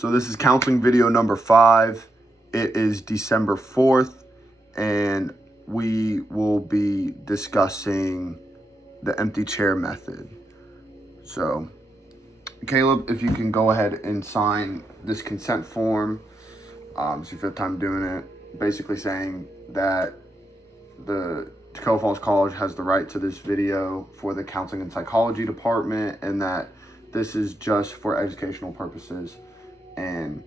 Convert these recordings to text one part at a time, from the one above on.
So this is counseling video number 5. It is December 4th, and we will be discussing the empty chair method. So, Caleb, if you can go ahead and sign this consent form. It's your 5th time doing it. Basically saying that the Tacoma Falls College has the right to this video for the counseling and psychology department, and that this is just for educational purposes, and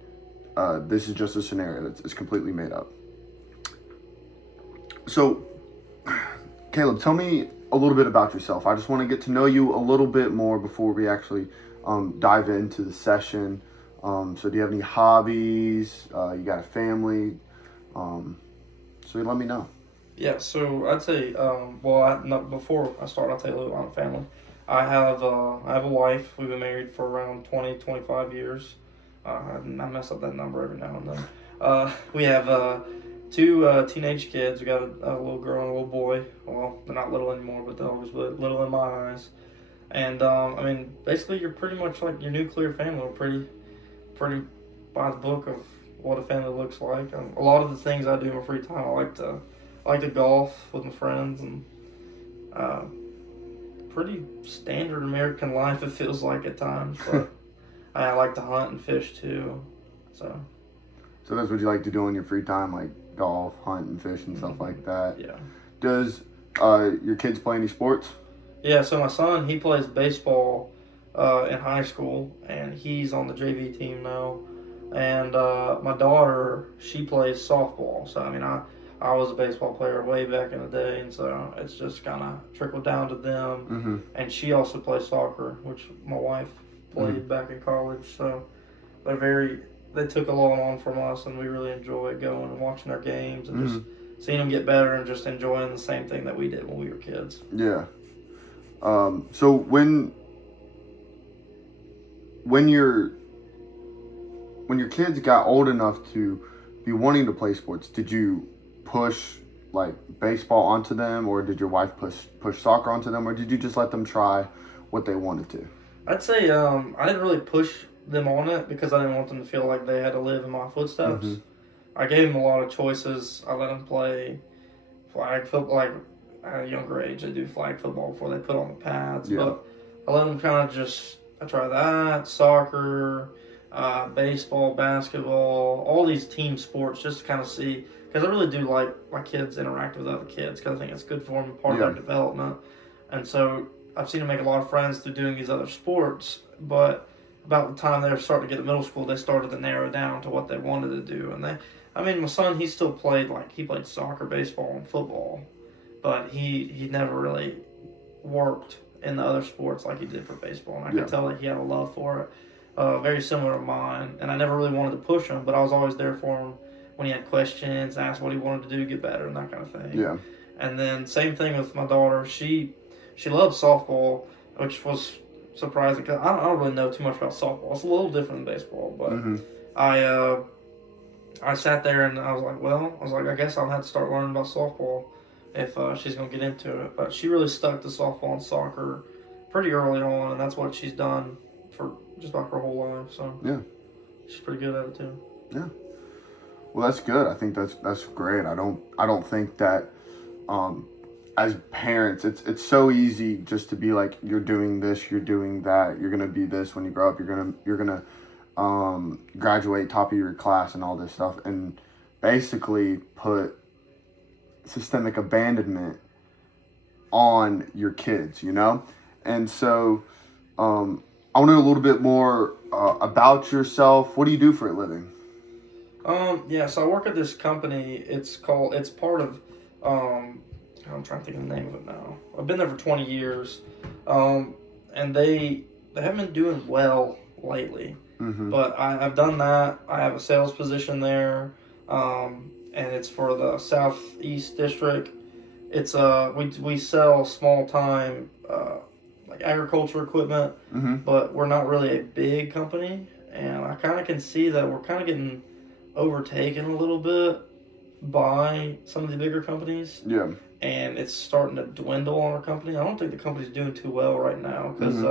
this is just a scenario that's completely made up. So, Caleb, tell me a little bit about yourself. I just want to get to know you a little bit more before we actually dive into the session. So do you have any hobbies? You got a family? So let me know. Yeah, so I'd say, before I start, I'll tell you a little about my family. I have a wife. We've been married for around 20, 25 years. I mess up that number every now and then. We have 2 teenage kids. We got a little girl and a little boy. Well, they're not little anymore, but they're always little in my eyes. And, basically you're pretty much like your nuclear family. We're pretty by the book of what a family looks like. A lot of the things I do in my free time, I like to golf with my friends, and pretty standard American life, it feels like at times, but I like to hunt and fish too. So that's what you like to do in your free time, like golf, hunt, and fish and stuff like that? Yeah. Does your kids play any sports? Yeah, so my son, he plays baseball in high school, and he's on the JV team now. And my daughter, she plays softball. So, I was a baseball player way back in the day, and so it's just kind of trickled down to them. Mm-hmm. And she also plays soccer, which my wife played back in college. So they took a lot on from us, and we really enjoy going and watching their games and just seeing them get better and just enjoying the same thing that we did when we were kids. Yeah. So when your kids got old enough to be wanting to play sports, did you push like baseball onto them, or did your wife push soccer onto them, or did you just let them try what they wanted to? I'd say I didn't really push them on it because I didn't want them to feel like they had to live in my footsteps. Mm-hmm. I gave them a lot of choices. I let them play flag football, like at a younger age. They do flag football before they put on the pads. Yeah. But I let them kind of I try that, soccer, baseball, basketball, all these team sports, just to kind of see, because I really do like my kids interact with other kids, because I think it's good for them, part of their development. And so I've seen them make a lot of friends through doing these other sports, but about the time they were starting to get to middle school, they started to narrow down to what they wanted to do. And my son, he still played, he played soccer, baseball, and football, but he never really worked in the other sports like he did for baseball. And I could tell that he had a love for it, very similar to mine. And I never really wanted to push him, but I was always there for him when he had questions, asked what he wanted to do, get better, and that kind of thing. Yeah. And then same thing with my daughter. She loves softball, which was surprising because I don't really know too much about softball. It's a little different than baseball, but I sat there and I was like, I guess I'll have to start learning about softball if she's going to get into it. But she really stuck to softball and soccer pretty early on, and that's what she's done for just about her whole life. So yeah, she's pretty good at it too. Yeah. Well, that's good. I think that's great. I don't think that as parents, it's so easy just to be like, you're doing this, you're doing that, you're gonna be this when you grow up, you're gonna graduate top of your class and all this stuff, and basically put systemic abandonment on your kids, And so I want to know a little bit more about yourself. What do you do for a living? So I work at this company. It's part of, I'm trying to think of the name of it now. I've been there for 20 years, and they haven't been doing well lately. Mm-hmm. But I've done that. I have a sales position there, and it's for the Southeast District. It's we sell small time like agriculture equipment, but we're not really a big company, and I kind of can see that we're kind of getting overtaken a little bit by some of the bigger companies. Yeah. And it's starting to dwindle on our company. I don't think the company's doing too well right now because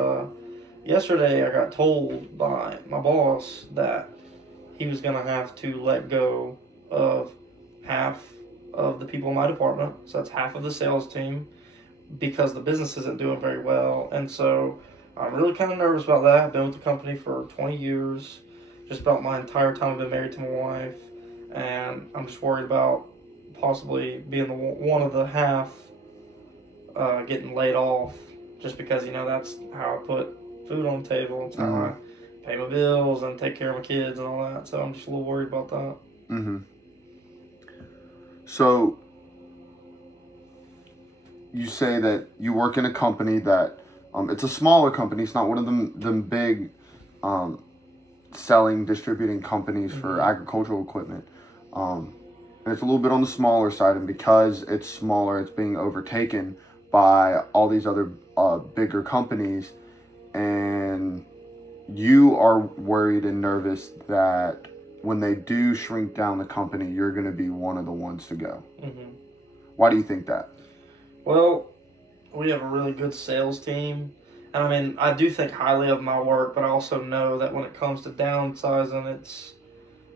yesterday I got told by my boss that he was going to have to let go of half of the people in my department. So that's half of the sales team because the business isn't doing very well. And so I'm really kind of nervous about that. I've been with the company for 20 years, just about my entire time I've been married to my wife. And I'm just worried about possibly being one of the half getting laid off just because, that's how I put food on the table. It's how I pay my bills and take care of my kids and all that. So I'm just a little worried about that. Mm-hmm. So you say that you work in a company that it's a smaller company. It's not one of them big selling, distributing companies for agricultural equipment. And it's a little bit on the smaller side. And because it's smaller, it's being overtaken by all these other bigger companies. And you are worried and nervous that when they do shrink down the company, you're going to be one of the ones to go. Mm-hmm. Why do you think that? Well, we have a really good sales team. And I mean, I do think highly of my work, but I also know that when it comes to downsizing,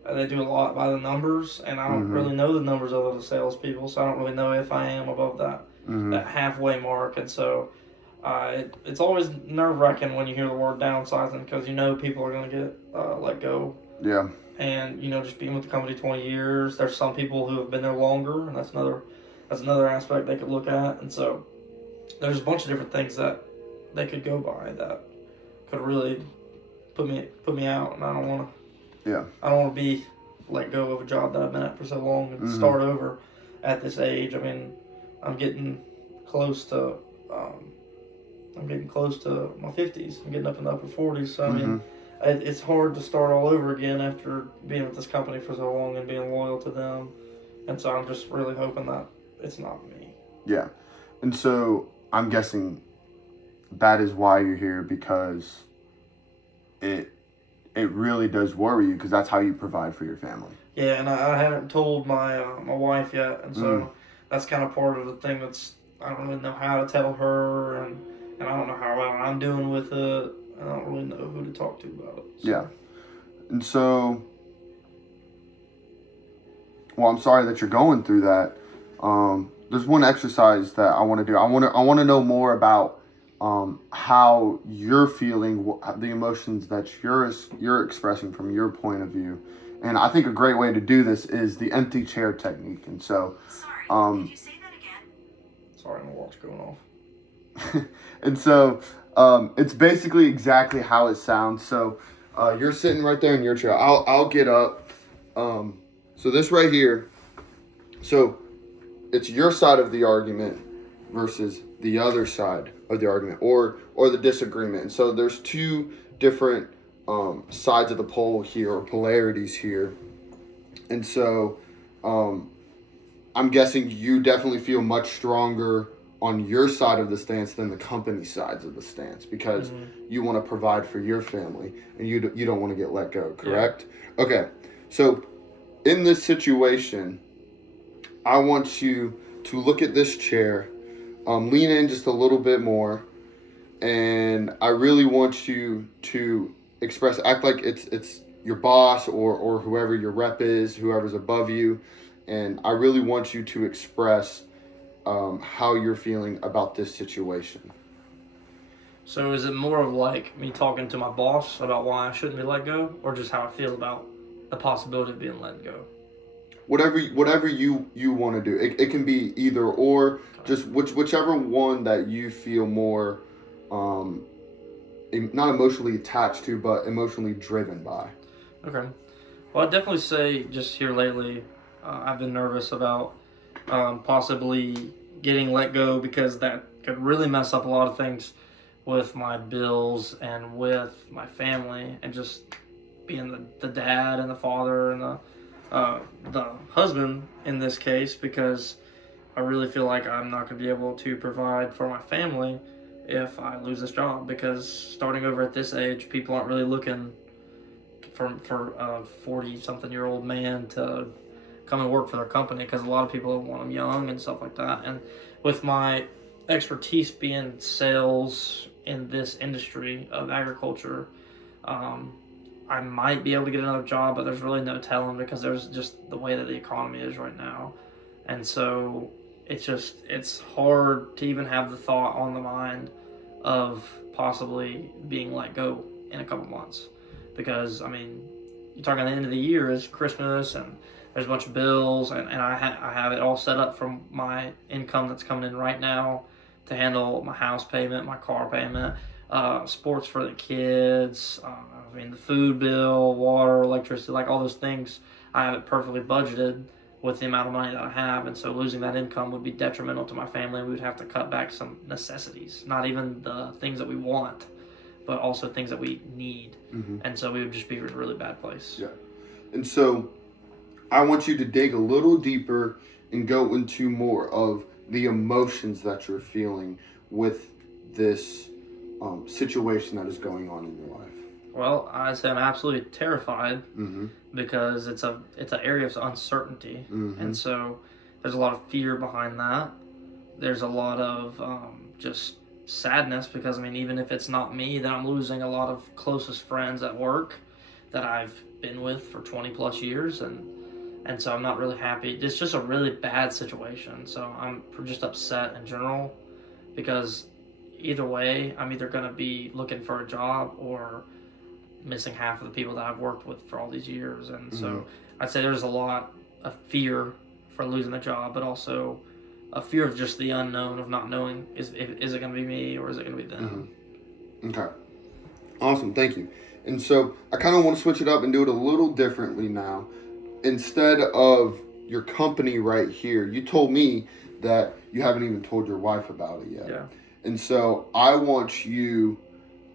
they do a lot by the numbers, and I don't really know the numbers of the salespeople, so I don't really know if I am above that halfway mark. And so it's always nerve-wracking when you hear the word downsizing because people are going to get let go. Yeah. And just being with the company 20 years, there's some people who have been there longer, and that's another aspect they could look at. And so there's a bunch of different things that they could go by that could really put me out, and I don't want to be let go of a job that I've been at for so long and start over at this age. I mean, I'm getting close to my 50s. I'm getting up in the upper 40s. So I mean, it's hard to start all over again after being with this company for so long and being loyal to them. And so I'm just really hoping that it's not me. Yeah. And so I'm guessing that is why you're here, because it really does worry you, because that's how you provide for your family. Yeah, and I haven't told my wife yet, and so that's kind of part of the thing I don't really know how to tell her, and I don't know how well I'm doing with it, and I don't really know who to talk to about it. So. Yeah. And so, well, I'm sorry that you're going through that. There's one exercise that I want to do. I want to know more about how you're feeling, the emotions that you're expressing from your point of view. And I think a great way to do this is the empty chair technique. And so, sorry, could you say that again? Sorry, my watch going off. And so, it's basically exactly how it sounds. So, you're sitting right there in your chair. I'll get up. So this right here. So, it's your side of the argument versus the other side of the argument, or the disagreement. And so there's two different sides of the pole here, or polarities here. And so I'm guessing you definitely feel much stronger on your side of the stance than the company sides of the stance, because you want to provide for your family and you don't want to get let go, correct? Yeah. Okay, so in this situation, I want you to look at this chair, lean in just a little bit more, and I really want you to act like it's your boss or whoever your rep is, whoever's above you, and I really want you to express how you're feeling about this situation. So is it more of like me talking to my boss about why I shouldn't be let go, or just how I feel about the possibility of being let go? Whatever you want to do. It can be either or, just whichever one that you feel more not emotionally attached to, but emotionally driven by. Okay. Well, I'd definitely say just here lately, I've been nervous about possibly getting let go, because that could really mess up a lot of things with my bills and with my family, and just being the dad and the father and the husband in this case, because I really feel like I'm not going to be able to provide for my family if I lose this job, because starting over at this age, people aren't really looking for a 40-something-year-old man to come and work for their company, because a lot of people want them young and stuff like that. And with my expertise being sales in this industry of agriculture, I might be able to get another job, but there's really no telling because there's just the way that the economy is right now. And so it's hard to even have the thought on the mind of possibly being let go in a couple months. Because, I mean, you're talking the end of the year is Christmas and there's a bunch of bills, and I have it all set up from my income that's coming in right now to handle my house payment, my car payment, sports for the kids, I mean, the food bill, water, electricity, like all those things. I have it perfectly budgeted with the amount of money that I have, and so losing that income would be detrimental to my family. We would have to cut back some necessities, not even the things that we want, but also things that we need. And so we would just be in a really bad place. Yeah. And so I want you to dig a little deeper and go into more of the emotions that you're feeling with this situation that is going on in your life. Well, I say I'm absolutely terrified because it's an area of uncertainty, and so there's a lot of fear behind that. There's a lot of just sadness because, I mean, even if it's not me, then I'm losing a lot of closest friends at work that I've been with for 20 plus years, and so I'm not really happy. It's just a really bad situation, so I'm just upset in general because either way, I'm either going to be looking for a job or missing half of the people that I've worked with for all these years. And so I'd say there's a lot of fear for losing the job, but also a fear of just the unknown of not knowing, is it going to be me or is it going to be them? Okay. Awesome. Thank you. And so I kind of want to switch it up and do it a little differently now. Instead of your company right here, you told me that you haven't even told your wife about it yet. Yeah. And so I want you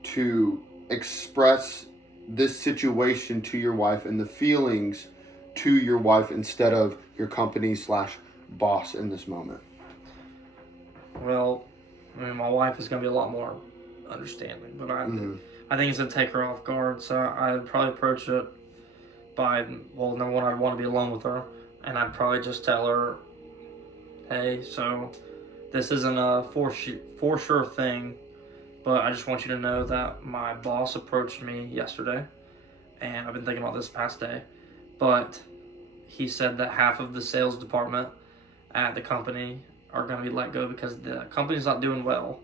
to express this situation to your wife and the feelings to your wife instead of your company / boss in this moment. Well, I mean, my wife is going to be a lot more understanding, but I think it's going to take her off guard. So I'd probably approach it by, well, number one, I'd want to be alone with her, and I'd probably just tell her, hey, so this isn't a for sure thing, but I just want you to know that my boss approached me yesterday, and I've been thinking about this past day, but he said that half of the sales department at the company are going to be let go because the company's not doing well.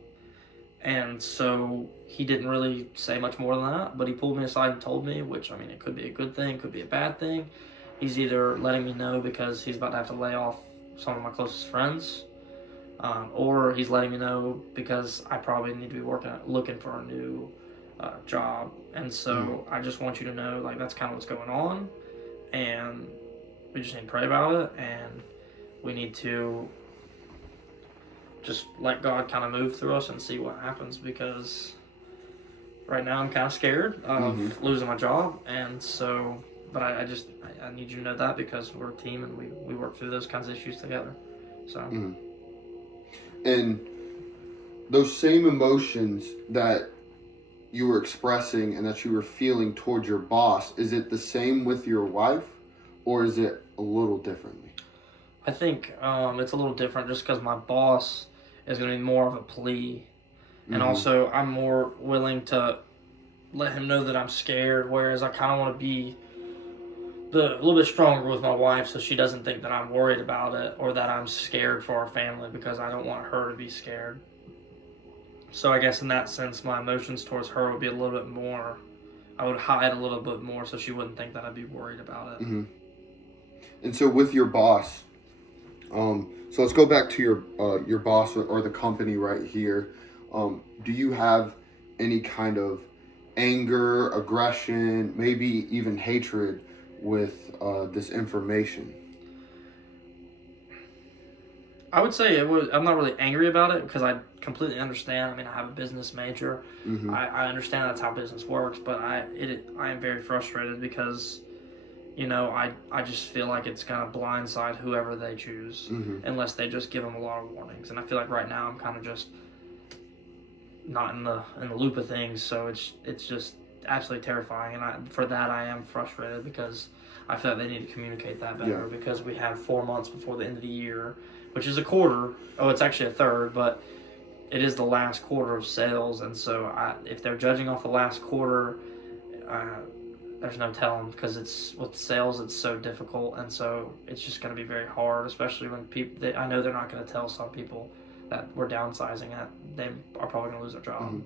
And so he didn't really say much more than that, but he pulled me aside and told me, which, I mean, it could be a good thing, could be a bad thing. He's either letting me know because he's about to have to lay off some of my closest friends, or he's letting me know because I probably need to be looking for a new job. And so I just want you to know, like, that's kind of what's going on, and we just need to pray about it, and we need to just let God kind of move through us and see what happens, because right now I'm kind of scared of losing my job. And so, but I need you to know that because we're a team and we work through those kinds of issues together. So. And those same emotions that you were expressing and that you were feeling towards your boss, is it the same with your wife, or is it a little differently? I think it's a little different just because my boss is going to be more of a plea. And also I'm more willing to let him know that I'm scared, whereas I kind of want to be a little bit stronger with my wife so she doesn't think that I'm worried about it or that I'm scared for our family, because I don't want her to be scared. So I guess in that sense, my emotions towards her would be a little bit more, I would hide a little bit more so she wouldn't think that I'd be worried about it. And so with your boss, so let's go back to your boss or the company right here. Do you have any kind of anger, aggression, maybe even hatred with this information? I would say I'm not really angry about it because I completely understand. I mean, I have a business major. I understand that's how business works, but I am very frustrated because, you know, I just feel like it's going to blindside whoever they choose unless they just give them a lot of warnings. And I feel like right now I'm kind of just not in the loop of things, so it's just absolutely terrifying. And for that I am frustrated because I feel like they need to communicate that better, because we have 4 months before the end of the year, which is a quarter. Oh, it's actually a third, but it is the last quarter of sales. And so if they're judging off the last quarter, there's no telling, because it's with sales, it's so difficult, and so it's just going to be very hard, especially when people. I know they're not going to tell some people that we're downsizing it. They are probably going to lose their job. Mm-hmm.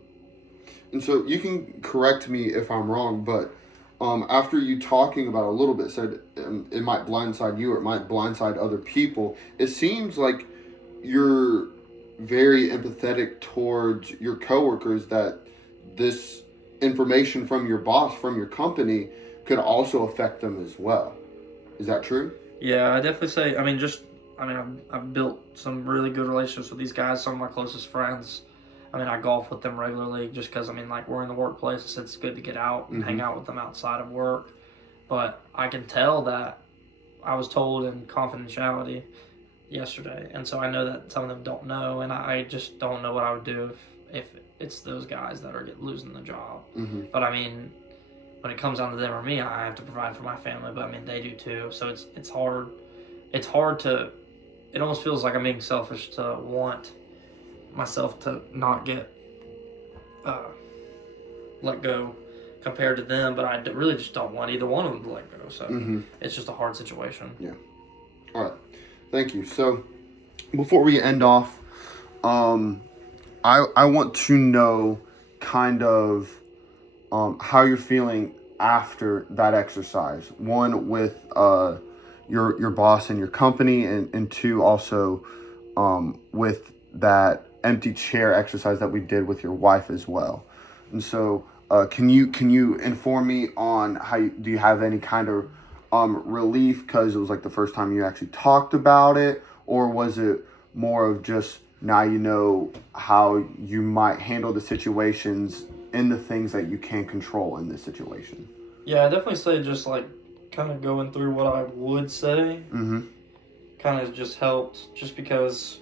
And so you can correct me if I'm wrong, but after you talking about it a little bit, said it might blindside you or it might blindside other people. It seems like you're very empathetic towards your coworkers, that this information from your boss, from your company, could also affect them as well. Is that true? Yeah, I definitely say. I've built some really good relationships with these guys. Some of my closest friends. I golf with them regularly just because, we're in the workplace. So it's good to get out and hang out with them outside of work. But I can tell that I was told in confidentiality yesterday. And so I know that some of them don't know. And I just don't know what I would do if it's those guys that are losing the job. Mm-hmm. But, when it comes down to them or me, I have to provide for my family. But, they do too. So it's hard. It's hard to... It almost feels like I'm being selfish to want myself to not get let go compared to them, but I really just don't want either one of them to let go. So it's just a hard situation. Yeah. All right. Thank you. So before we end off, I want to know kind of how you're feeling after that exercise. One, with your boss and your company, and two, also with that empty chair exercise that we did with your wife as well. And so can you inform me on do you have any kind of relief because it was like the first time you actually talked about it, or was it more of just now you know how you might handle the situations and the things that you can control in this situation? Yeah, I definitely say just kind of going through what I would say kind of just helped, just because,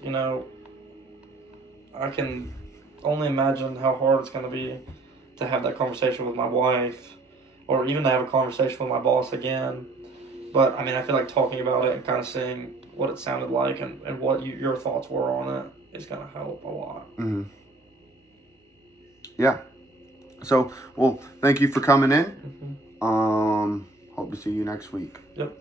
I can only imagine how hard it's going to be to have that conversation with my wife, or even to have a conversation with my boss again. But, I feel like talking about it and kind of seeing what it sounded like and what your thoughts were on it is going to help a lot. Mm-hmm. Yeah. So, well, thank you for coming in. Hope to see you next week. Yep.